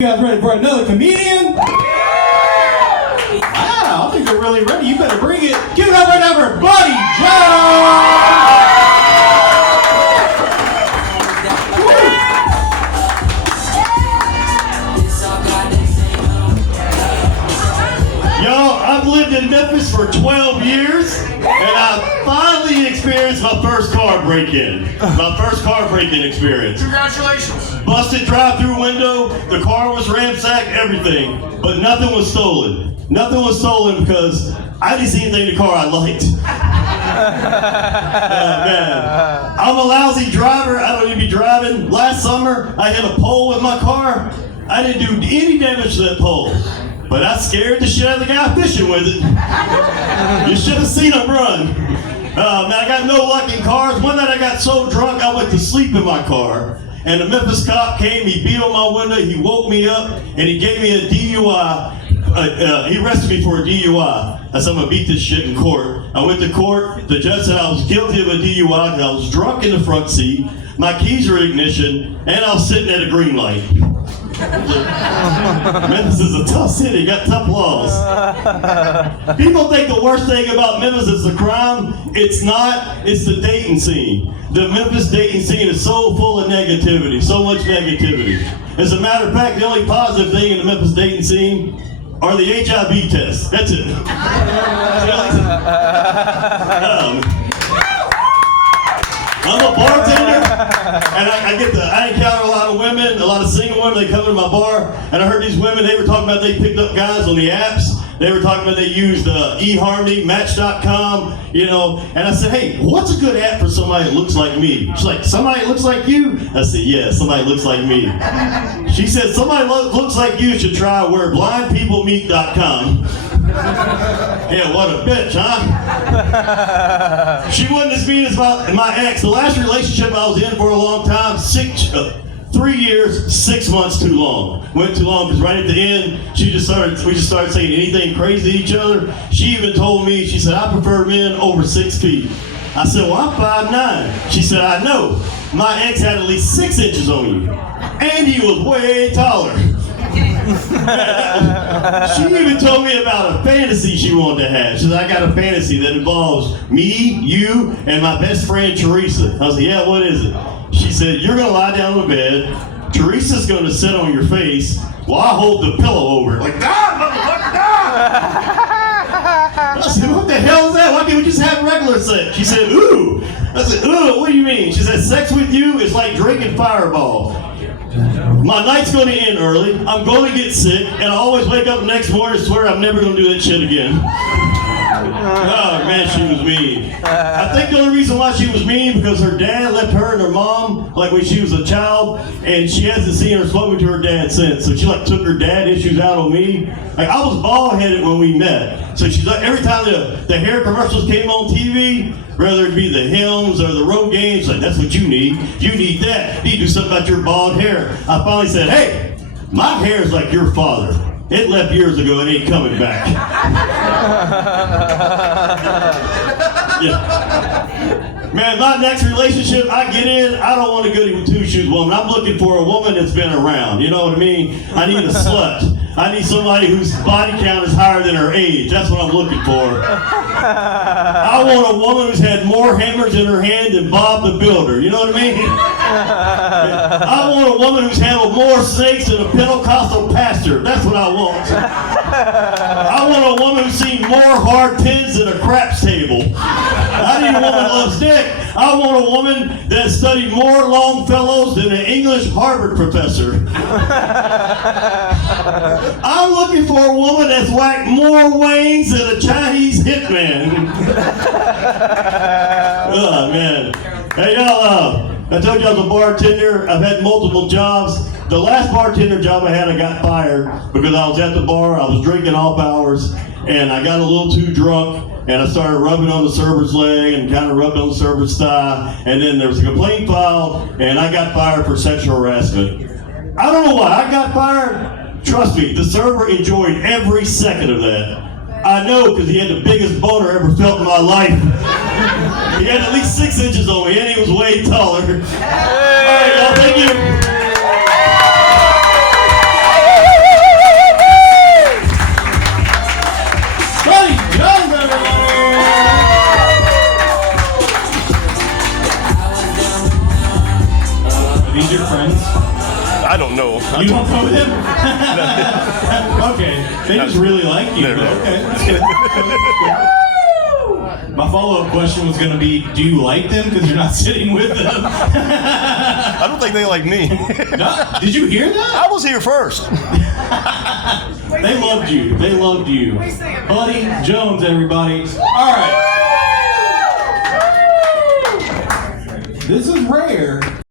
You guys ready for another comedian? Wow, I think they're really ready. You better bring it. Give it up right now for Buddy Joe! Yo, I've lived in Memphis for 12 years, and I finally experienced my first car break-in. My first car break-in experience. Congratulations. Busted drive-through window, the car was ransacked, everything, but nothing was stolen. Nothing was stolen because I didn't see anything in the car I liked. Man. I'm a lousy driver. I don't need to be driving. Last summer, I hit a pole with my car. I didn't do any damage to that pole. But I scared the shit out of the guy fishing with it. You should have seen him run. Man, I got no luck in cars. One night I got so drunk I went to sleep in my car. And the Memphis cop came, he beat on my window, he woke me up, and he gave me a DUI. He arrested me for a DUI. I said, I'm gonna beat this shit in court. I went to court, the judge said I was guilty of a DUI because I was drunk in the front seat, my keys were in ignition, and I was sitting at a green light. Memphis is a tough city, got tough laws. People think the worst thing about Memphis is the crime. It's not, it's the dating scene. The Memphis dating scene is so full of negativity, so much negativity. As a matter of fact, the only positive thing in the Memphis dating scene are the HIV tests. That's it. I'm a bartender, and I encounter a lot of women, a lot of single women. They come to my bar, and I heard these women, they were talking about they picked up guys on the apps. They were talking about they used eHarmony, Match.com, you know. And I said, hey, what's a good app for somebody that looks like me? She's like, somebody that looks like you? I said, yeah, somebody that looks like me. She said, somebody looks like you should try whereblindpeoplemeet.com. Yeah, what a bitch, huh? She wasn't as mean as my ex. The last relationship I was in for a long time, 3 years, 6 months too long. Went too long because right at the end, we just started saying anything crazy to each other. She even told me, she said, I prefer men over 6 feet. I said, well, I'm 5'9". She said, I know. My ex had at least 6 inches on you. And he was way taller. She even told me about a fantasy she wanted to have. She said, I got a fantasy that involves me, you, and my best friend, Teresa. I was like, yeah, what is it? She said, you're going to lie down on the bed. Teresa's going to sit on your face while I hold the pillow over it. Like, motherfucker, I said, what the hell is that? Why can't we just have regular sex? She said, ooh. I said, ooh, what do you mean? She said, sex with you is like drinking Fireball. My night's going to end early. I'm going to get sick, and I always wake up the next morning and swear I'm never going to do that shit again. Oh, man, she was mean. I think the only reason why she was mean because her dad left her and her mom like when she was a child, and she hasn't seen her spoken to her dad since. So she like took her dad issues out on me. Like I was bald-headed when we met. So she's like, every time the hair commercials came on TV, whether it be the hymns or the road games, like that's what you need. You need that. You need to do something about your bald hair. I finally said, hey, my hair is like your father. It left years ago, it ain't coming back. Yeah. Man, my next relationship I get in, I don't want a goody two-shoes woman. I'm looking for a woman that's been around. You know what I mean? I need a slut. I need somebody whose body count is higher than her age. That's what I'm looking for. I want a woman who's had more hammers in her hand than Bob the Builder. You know what I mean? I want a woman who's handled more snakes than a Pentecostal pastor. That's what I want. I want a woman who's seen more hard pins than a craps table. I need a woman that loves dick. I want a woman that studied more Longfellows than an English Harvard professor. I'm looking for a woman that's whacked more Waynes than a Chinese hitman. Oh, man. Hey, y'all, I told you I was a bartender. I've had multiple jobs. The last bartender job I had, I got fired because I was at the bar, I was drinking off hours, and I got a little too drunk, and I started rubbing on the server's leg and kind of rubbing on the server's thigh, and then there was a complaint filed, and I got fired for sexual harassment. I don't know why I got fired. Trust me, the server enjoyed every second of that. I know because he had the biggest boner I ever felt in my life. He had at least 6 inches on me, and he was way taller. All right, y'all, thank you. These your friends? I don't know. You don't know them? Okay. They just really like you. No. Okay. That's good. My follow-up question was going to be, do you like them because you're not sitting with them? I don't think they like me. No? Did you hear that? I was here first. They loved you. They loved you. Buddy Jones, everybody. All right. This is rare.